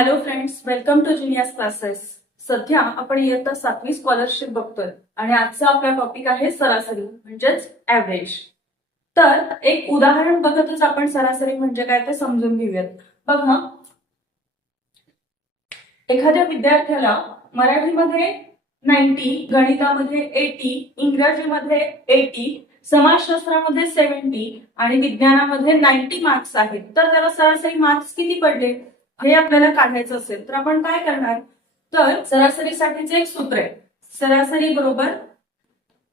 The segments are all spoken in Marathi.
Hello friends, welcome to genius classes. सध्या आपण इयत्ता 7वी स्कॉलरशिप बघतोय आणि आजचा आपला टॉपिक आहे सरासरी म्हणजेच ऍव्हरेज. तर एक उदाहरण बघतच आपण सरासरी म्हणजे काय ते समजून घेऊयात. बघा, एखाद्या विद्यार्थ्याला मराठीमध्ये 90, गणितामध्ये 80, इंग्रजीमध्ये 80, समाजशास्त्रामध्ये 70 आणि विज्ञानामध्ये 90 मार्क्स आहेत. तर त्याला सरासरी मार्क्स किती पडले हे आपल्याला काढायचं असेल तर आपण काय करणार? तर सरासरीसाठीचे एक सूत्र आहे. सरासरी बरोबर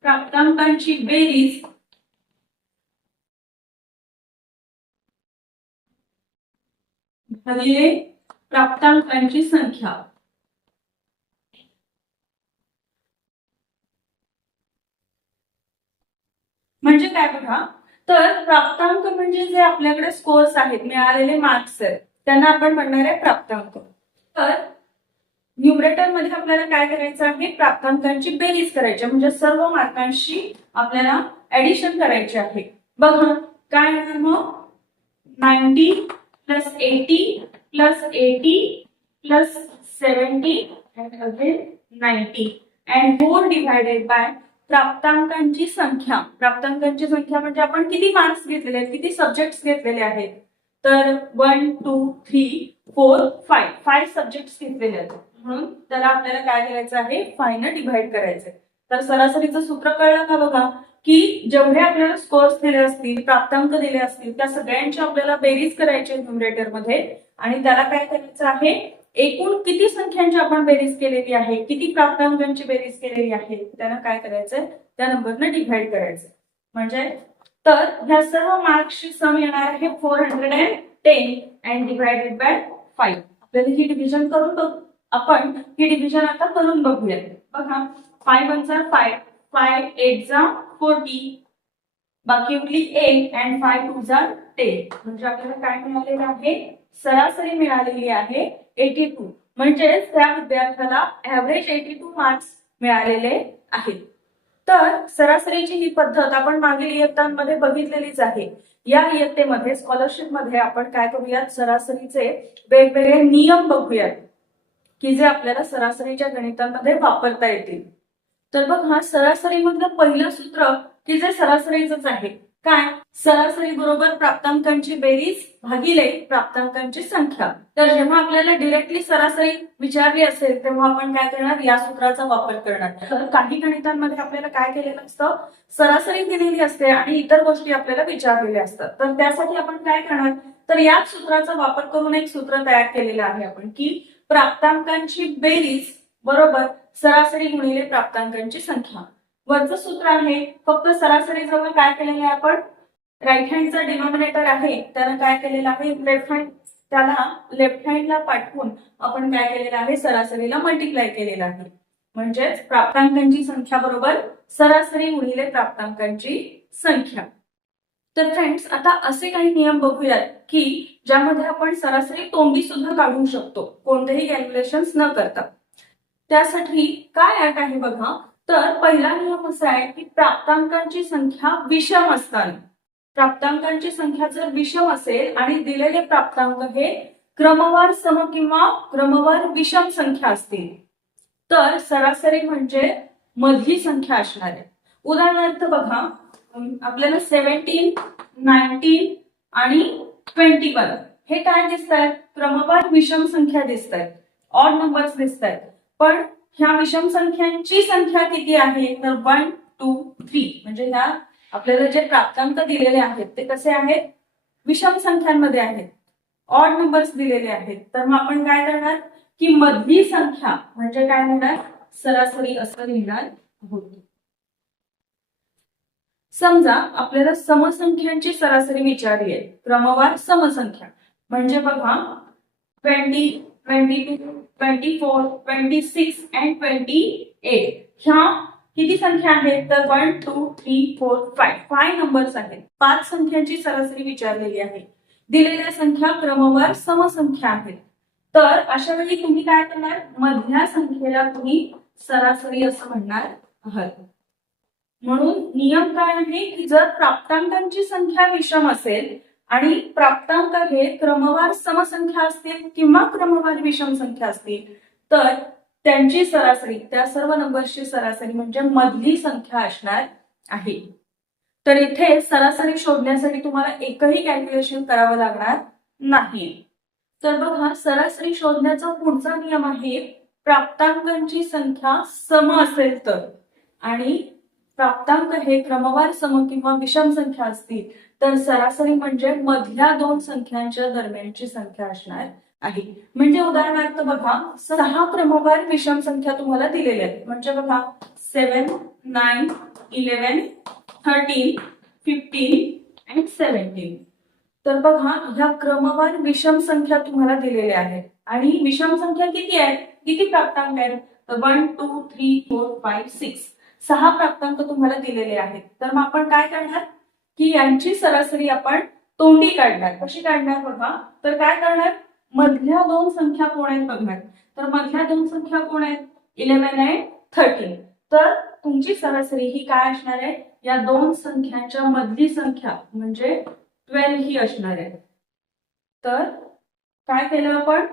प्राप्तांकांची बेरीज भागिले प्राप्तांकांची संख्या. म्हणजे काय बघा, तर प्राप्तांक म्हणजे जे आपल्याकडे स्कोर्स आहेत, मिळालेले मार्क्स आहेत, त्यांना आपण म्हणणार आहे प्राप्तांक. तर न्यूमरेटर मध्ये आपल्याला काय करायचं आहे? प्राप्तांकांची बेरीज करायची, म्हणजे सर्व मार्कांशी आपल्याला ऍडिशन करायचे आहे. बघा काय होणार मग? 90 plus 80 plus 80 plus 70 and again 90 and 4 divided by प्राप्तांकांची संख्या. प्राप्तांकांची संख्या म्हणजे आपण किती मार्क्स घेतलेले आहेत, किती सब्जेक्ट्स घेतलेले आहेत. तर 1 2 3 4 5 सब्जेक्ट्स घेतलेले आहेत, म्हणून त्याला आपल्याला काय करायचं आहे? 5 ने डिव्हाइड करायचंय. तर सरासरीचं सूत्र कळलं का? बघा की जेवढे आपल्याला स्कोर्स दिले असतील, प्राप्तांक दिले असतील, त्या सगळ्यांची आपल्याला बेरीज करायची आहे न्यूमरेटर मध्ये आणि त्याला काय करायचं आहे? एकूण किती संख्यांची आपण बेरीज केलेली आहे, किती प्राप्तांकांची बेरीज केलेली आहे, त्यांना काय करायचंय? त्या नंबरने डिव्हाइड करायचं. म्हणजे तर ह्या सर्व मार्क्सची सम येणार आहे 410 अँड डिवाइडेड बाय 5. आपल्याला ही डिव्हिजन करून आपण ही डिव्हिजन आता करून बघूयात. बघा 5 1 जा 5, 5 8 जा 40, बाकी उरली 8 अँड 5 2 जा 10. म्हणजे आपल्याला काय मिळालेलं आहे? सरासरी मिळालेली आहे 82. म्हणजे त्या विद्यार्थ्याला ऍव्हरेज 82 मार्क्स मिळालेले आहेत. तर सरासरीची ही पद्धत आपण मागील इयत्तांमध्ये बघितलेलीच आहे. या इयत्तेमध्ये स्कॉलरशिप मध्ये आपण काय करूयात? सरासरीचे वेगवेगळे नियम बघूयात की जे आपल्याला सरासरीच्या गणितांमध्ये वापरता येतील. तर बघ, हा सरासरी मधलं पहिलं सूत्र की जे सरासरीच आहे. काय? सरासरी बरोबर प्राप्तांकांची बेरीज भागिले प्राप्तांकांची संख्या. तर जेव्हा आपल्याला डिरेक्टली सरासरी विचारली असेल तेव्हा आपण काय करणार? या सूत्राचा वापर करणार. तर काही गणितांमध्ये आपल्याला काय केलेलं असतं? सरासरी दिलेली असते आणि इतर गोष्टी आपल्याला विचारलेल्या असतात. तर त्यासाठी आपण काय करणार? तर याच सूत्राचा वापर करून एक सूत्र तयार केलेलं आहे आपण की प्राप्तांकांची बेरीज बरोबर सरासरी गुणिले प्राप्तांकांची संख्या. वरचं सूत्र आहे, फक्त सरासरी जवळ काय केलेलं आहे आपण? राईट हँडचा डिनॉमिनेटर आहे त्याला काय केलेलं आहे? लेफ्ट हँड, त्याला लेफ्ट हँडला पाठवून आपण काय केलेलं आहे? सरासरीला मल्टिप्लाय केलेलं आहे. म्हणजेच प्राप्तांकांची संख्या बरोबर सरासरी गुणिले प्राप्तांकांची संख्या. तर फ्रेंड्स, आता असे काही नियम बघूयात की ज्यामध्ये आपण सरासरी तोंडी सुद्धा काढू शकतो कोणतेही कॅल्क्युलेशन्स न करता. त्यासाठी काय अट आहे बघा, तर पहिला नियम असा आहे की प्राप्तांकांची संख्या विषम असताना, प्राप्तांकांची संख्या जर विषम असेल आणि दिलेले प्राप्तांक हे क्रमवार सम किंवा क्रमवार विषम संख्या असतील तर सरासरी म्हणजे मधली संख्या असणार आहे. उदाहरणार्थ बघा, आपल्याला 17, 19 आणि 21 हे काय दिसत आहेत? क्रमवार विषम संख्या दिसत आहेत, ऑड नंबर्स दिसत आहेत. पण ह्या विषम संख्यांची संख्या किती आहे? तर 1 2 3. म्हणजे ह्या आपल्याला जे प्राप्तांक दिलेले आहेत ते कसे आहेत? विषम संख्यांमध्ये आहेत, ऑड नंबर्स दिलेले आहेत. तर मग आपण काय करणार की मधली संख्या म्हणजे काय होणार? सरासरी असं लिहिणार आहोत. समजा आपल्याला समसंख्यांची सरासरी विचारली आहे, क्रमवार समसंख्या. म्हणजे बघा 20, 22, 24, 26 अँड 28 ह्या किती संख्या आहेत? तर 1 2 3 4 5 नंबर्स आहेत. 5 संख्यांची सरासरी विचारलेली आहे. दिलेल्या संख्या क्रमवार समसंख्या आहेत. तर अशा वेळी तुम्ही काय करणार? मधल्या संख्येला तुम्ही सरासरी असं म्हणणार आहात. म्हणून नियम काय आहे की जर प्राप्तांकांची संख्या विषम असेल आणि प्राप्तांक हे क्रमवार समसंख्या असतील किंवा क्रमवार विषम संख्या असतील तर त्यांची सरासरी, त्या सर्व नंबर्सची सरासरी म्हणजे मधली संख्या असणार आहे. तर इथे सरासरी शोधण्यासाठी तुम्हाला एकही कॅल्क्युलेशन करावं लागणार नाही. तर बघा, सरासरी शोधण्याचा पुढचा नियम आहे प्राप्तांकांची संख्या सम असेल तर, आणि प्राप्तांक हे क्रमवार सम किंवा विषम संख्या असतील तर सरासरी म्हणजे मधल्या दोन संख्यांच्या दरम्यानची संख्या असणार आहे. म्हणजे उदाहरणार्थ बघा, 6 क्रमवार विषम संख्या तुम्हाला दिलेल्या आहेत. म्हणजे बघा 7, 9, 11, 13, 15 and 17. तर बघा, ह्या क्रमवार विषम संख्या तुम्हाला दिलेल्या आहेत आणि विषम संख्या किती आहेत, किती प्राप्तांक आहेत, तर 1, 2, 3, 4, 5, 6 6 प्राप्तांक तुम्हाला दिलेले आहेत. तर मग आपण काय करणार की यांची सरासरी आपण तोंडी काढणार. कशी काढणार बघा, तर काय करणार, मधल्या दोन संख्या कोण आहेत बघणार. तर मधल्या दोन संख्या कोण आहेत, 11 आणि 13. तर तुमची सरासरी ही काय असणार आहे, या दोन संख्यांच्या मधली संख्या म्हणजे 12 ही असणार आहे. तर काय केलं आपण,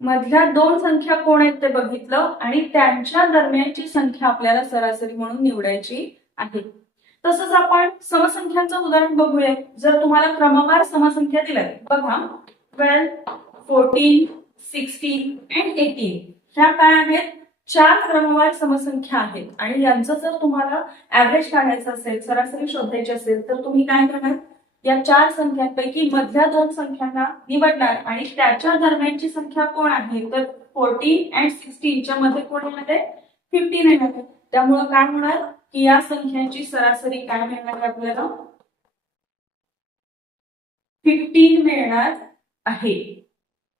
मधल्या दोन संख्या कोण आहेत ते बघितलं आणि त्यांच्या दरम्यानची संख्या आपल्याला सरासरी म्हणून निवडायची आहे. तसंच आपण समसंख्यांचं उदाहरण बघूया. जर तुम्हाला क्रमवार समसंख्या दिल्या, बघा 12, 14, 16 and 18 ह्या काय आहेत, 4 क्रमवार समसंख्या आहेत आणि यांचं जर तुम्हाला ऍव्हरेज काढायचं असेल, सरासरी शोधायची असेल तर तुम्ही काय करणार, या 4 संख्यांपैकी मधल्या दोन संख्यांना निवडणार आणि त्याच्या दरम्यानची संख्या कोण आहे, तर 14 and 16 च्या मध्ये कोण येणार आहे, 15 येणार आहे. त्यामुळे काय होणार की या संख्यांची सरासरी काय मिळणार आहे आपल्याला, 15 मिळणार आहे.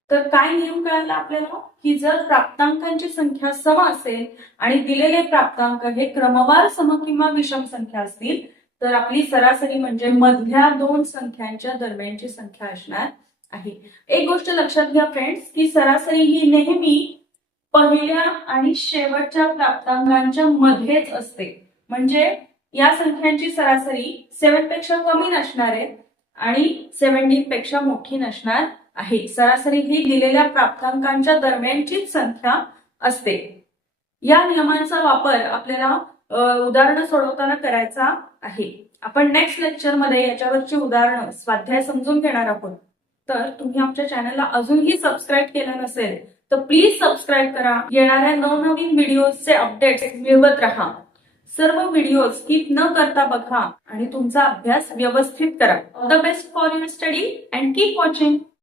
तर काय नियम कळाला आपल्याला की जर प्राप्तांकांची संख्या सम असेल आणि दिलेले प्राप्तांक हे क्रमवार सम किंवा विषम संख्या असतील तर आपली सरासरी म्हणजे मधल्या दोन संख्यांच्या दरम्यानची संख्या असणार आहे. एक गोष्ट लक्षात घ्या फ्रेंड्स, की सरासरी ही नेहमी पहिल्या आणि शेवटच्या प्राप्तांकांच्या मध्येच असते. म्हणजे या संख्यांची सरासरी 7 पेक्षा कमी नसणार आहे आणि 17 पेक्षा मोठी नसणार आहे. सरासरी ही दिलेल्या प्राप्तांकांच्या दरम्यानचीच संख्या असते. या नियमांचा वापर आपल्याला उदाहरणं सोडवताना करायचा आहे. आपण नेक्स्ट लेक्चर मध्ये याच्यावरची उदाहरणं स्वाध्याय समजून घेणार आहोत. तर तुम्ही आमच्या चॅनलला अजूनही सबस्क्राईब केलं नसेल तर प्लीज सबस्क्राईब करा. येणाऱ्या नवनवीन व्हिडिओजचे अपडेट्स मिळवत राहा. सर्व व्हिडिओ स्किप न करता बघा आणि तुमचा अभ्यास व्यवस्थित करा. All the best for your study and keep watching.